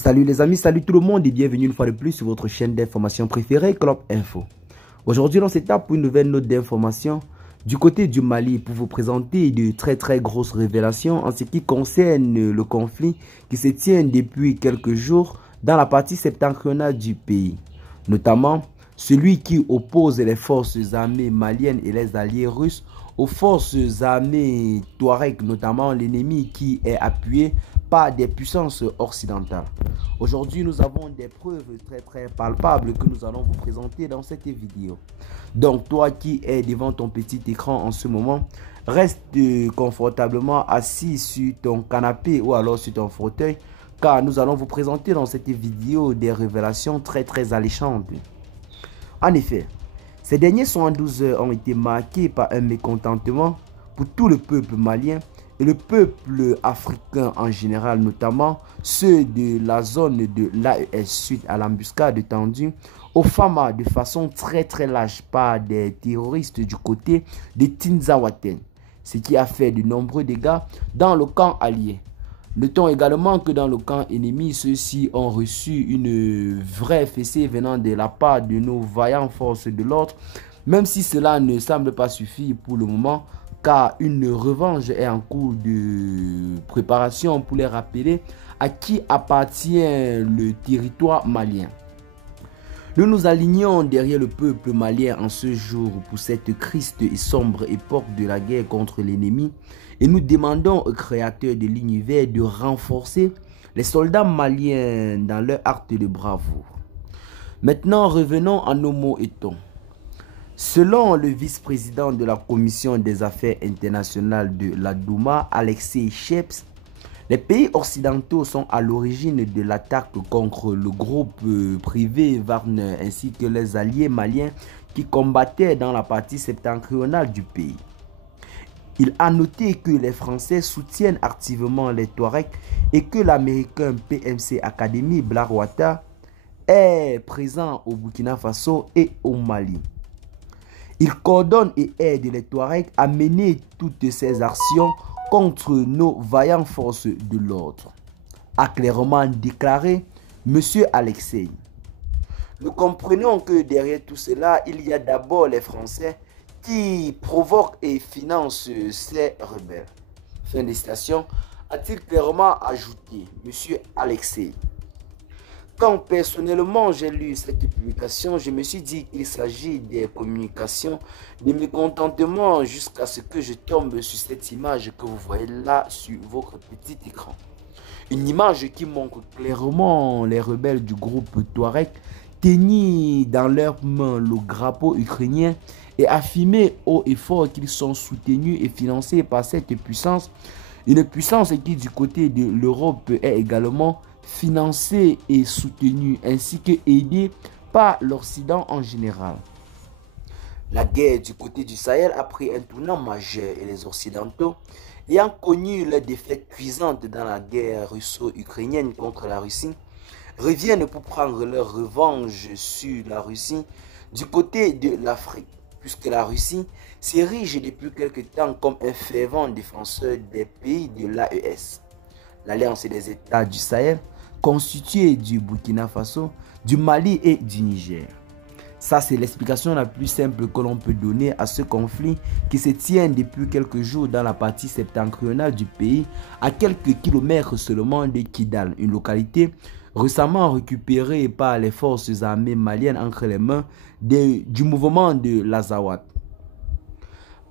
Salut les amis, salut tout le monde et bienvenue une fois de plus sur votre chaîne d'information préférée, Club Info. Aujourd'hui, on s'étape pour une nouvelle note d'information du côté du Mali pour vous présenter de très grosses révélations en ce qui concerne le conflit qui se tient depuis quelques jours dans la partie septentrionale du pays. Notamment celui qui oppose les forces armées maliennes et les alliés russes aux forces armées Touareg, notamment l'ennemi qui est appuyé par des puissances occidentales. Aujourd'hui, nous avons des preuves très palpables que nous allons vous présenter dans cette vidéo. Donc, toi qui es devant ton petit écran en ce moment, reste confortablement assis sur ton canapé ou alors sur ton fauteuil, car nous allons vous présenter dans cette vidéo des révélations très alléchantes. En effet, ces derniers 72 heures ont été marqués par un mécontentement pour tout le peuple malien et le peuple africain en général, notamment ceux de la zone de l'AES suite à l'embuscade tendue au Fama de façon très large par des terroristes du côté de Tinzaouaten, ce qui a fait de nombreux dégâts dans le camp allié. Notons également que dans le camp ennemi, ceux-ci ont reçu une vraie fessée venant de la part de nos vaillantes forces de l'ordre, même si cela ne semble pas suffire pour le moment, car une revanche est en cours de préparation pour les rappeler à qui appartient le territoire malien. Nous nous alignons derrière le peuple malien en ce jour pour cette triste et sombre époque de la guerre contre l'ennemi et nous demandons au créateur de l'univers de renforcer les soldats maliens dans leur acte de bravoure. Maintenant, revenons à nos mots et tons. Selon le vice-président de la Commission des affaires internationales de la Douma, Alexei Sheps, les pays occidentaux sont à l'origine de l'attaque contre le groupe privé Wagner ainsi que les alliés maliens qui combattaient dans la partie septentrionale du pays. Il a noté que les Français soutiennent activement les Touaregs et que l'américain PMC Academy Blackwater est présent au Burkina Faso et au Mali. Il coordonne et aide les Touaregs à mener toutes ces actions contre nos vaillantes forces de l'ordre, a clairement déclaré M. Alexei. Nous comprenons que derrière tout cela, il y a d'abord les Français qui provoquent et financent ces rebelles. Fin de citation, a-t-il clairement ajouté M. Alexei. Quand personnellement j'ai lu cette publication, je me suis dit qu'il s'agit des communications de mécontentement jusqu'à ce que je tombe sur cette image que vous voyez là sur votre petit écran. Une image qui montre clairement les rebelles du groupe Touareg tenir dans leurs mains le drapeau ukrainien et affirmer haut et fort qu'ils sont soutenus et financés par cette puissance. Une puissance qui du côté de l'Europe est également financé et soutenu ainsi que aidé par l'Occident en général. La guerre du côté du Sahel a pris un tournant majeur et les Occidentaux, ayant connu leur défaite cuisante dans la guerre russo-ukrainienne contre la Russie, reviennent pour prendre leur revanche sur la Russie du côté de l'Afrique, puisque la Russie s'érige depuis quelque temps comme un fervent défenseur des pays de l'AES, l'Alliance des États du Sahel, constitué du Burkina Faso, du Mali et du Niger. Ça, c'est l'explication la plus simple que l'on peut donner à ce conflit qui se tient depuis quelques jours dans la partie septentrionale du pays, à quelques kilomètres seulement de Kidal, une localité récemment récupérée par les forces armées maliennes entre les mains du mouvement de l'Azawad.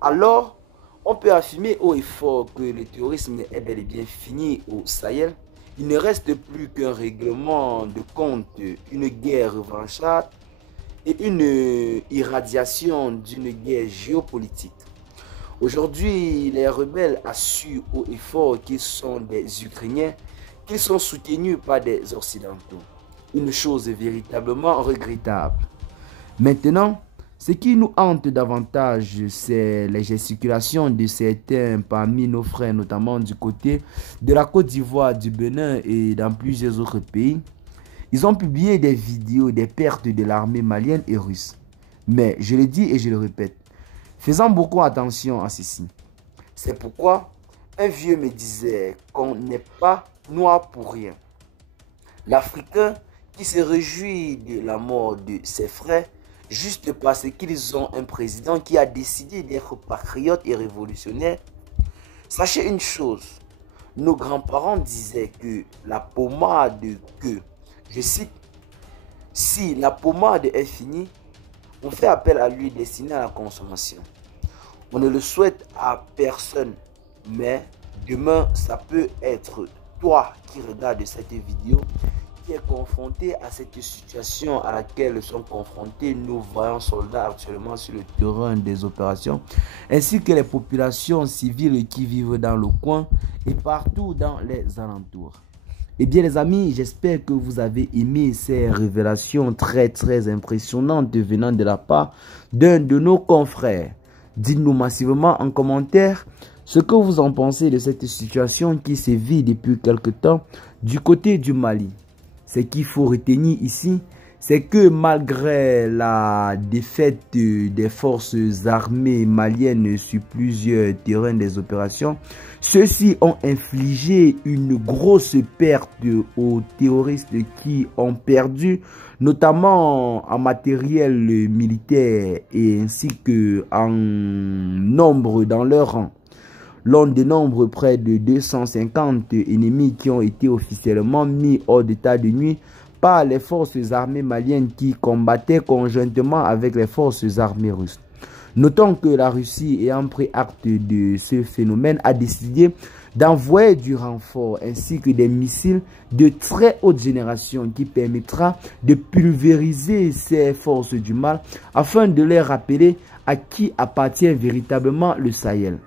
Alors, on peut affirmer haut et fort que le terrorisme est bel et bien fini au Sahel. Il ne reste plus qu'un règlement de compte, une guerre revancharde et une irradiation d'une guerre géopolitique. Aujourd'hui, les rebelles assurent haut et fort qu'ils sont des Ukrainiens, qu'ils sont soutenus par des Occidentaux. Une chose véritablement regrettable. Maintenant, ce qui nous hante davantage, c'est les gesticulations de certains parmi nos frères, notamment du côté de la Côte d'Ivoire, du Bénin et dans plusieurs autres pays. Ils ont publié des vidéos des pertes de l'armée malienne et russe. Mais je le dis et je le répète, faisons beaucoup attention à ceci. C'est pourquoi un vieux me disait qu'on n'est pas noir pour rien. L'Africain qui se réjouit de la mort de ses frères juste parce qu'ils ont un président qui a décidé d'être patriote et révolutionnaire. Sachez une chose, nos grands-parents disaient que la pommade je cite, si la pommade est finie, on fait appel à lui destiné à la consommation. On ne le souhaite à personne, mais demain, ça peut être toi qui regardes cette vidéo, qui est confronté à cette situation à laquelle sont confrontés nos vaillants soldats actuellement sur le terrain des opérations, ainsi que les populations civiles qui vivent dans le coin et partout dans les alentours. Eh bien les amis, j'espère que vous avez aimé ces révélations très impressionnantes venant de la part d'un de nos confrères. Dites-nous massivement en commentaire ce que vous en pensez de cette situation qui sévit depuis quelque temps du côté du Mali. Ce qu'il faut retenir ici, c'est que malgré la défaite des forces armées maliennes sur plusieurs terrains des opérations, ceux-ci ont infligé une grosse perte aux terroristes qui ont perdu, notamment en matériel militaire et ainsi que en nombre dans leur rang. L'on dénombre près de 250 ennemis qui ont été officiellement mis hors d'état de nuit par les forces armées maliennes qui combattaient conjointement avec les forces armées russes. Notons que la Russie, ayant pris acte de ce phénomène, a décidé d'envoyer du renfort ainsi que des missiles de très haute génération qui permettra de pulvériser ces forces du mal afin de les rappeler à qui appartient véritablement le Sahel.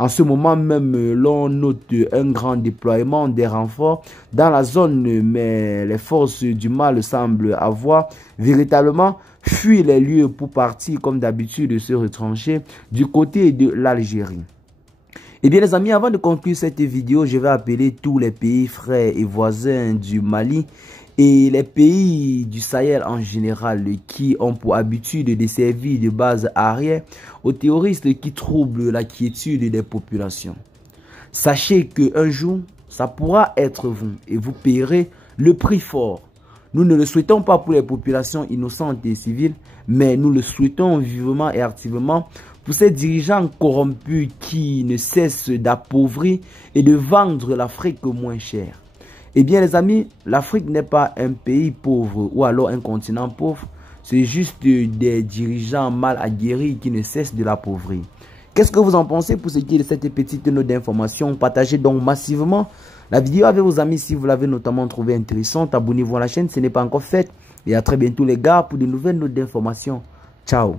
En ce moment même, l'on note un grand déploiement des renforts dans la zone, mais les forces du mal semblent avoir véritablement fui les lieux pour partir comme d'habitude se retrancher du côté de l'Algérie. Eh bien les amis, avant de conclure cette vidéo, je vais appeler tous les pays frères et voisins du Mali et les pays du Sahel en général qui ont pour habitude de servir de base arrière aux terroristes qui troublent la quiétude des populations. Sachez qu'un jour, ça pourra être vous et vous payerez le prix fort. Nous ne le souhaitons pas pour les populations innocentes et civiles, mais nous le souhaitons vivement et activement pour ces dirigeants corrompus qui ne cessent d'appauvrir et de vendre l'Afrique moins cher. Eh bien les amis, l'Afrique n'est pas un pays pauvre ou alors un continent pauvre. C'est juste des dirigeants mal aguerris qui ne cessent de l'appauvrir. Qu'est-ce que vous en pensez pour ce qui est de cette petite note d'information? Partagez donc massivement la vidéo avec vos amis si vous l'avez notamment trouvée intéressante. Abonnez-vous à la chaîne si ce n'est pas encore fait. Et à très bientôt les gars pour de nouvelles notes d'information. Ciao.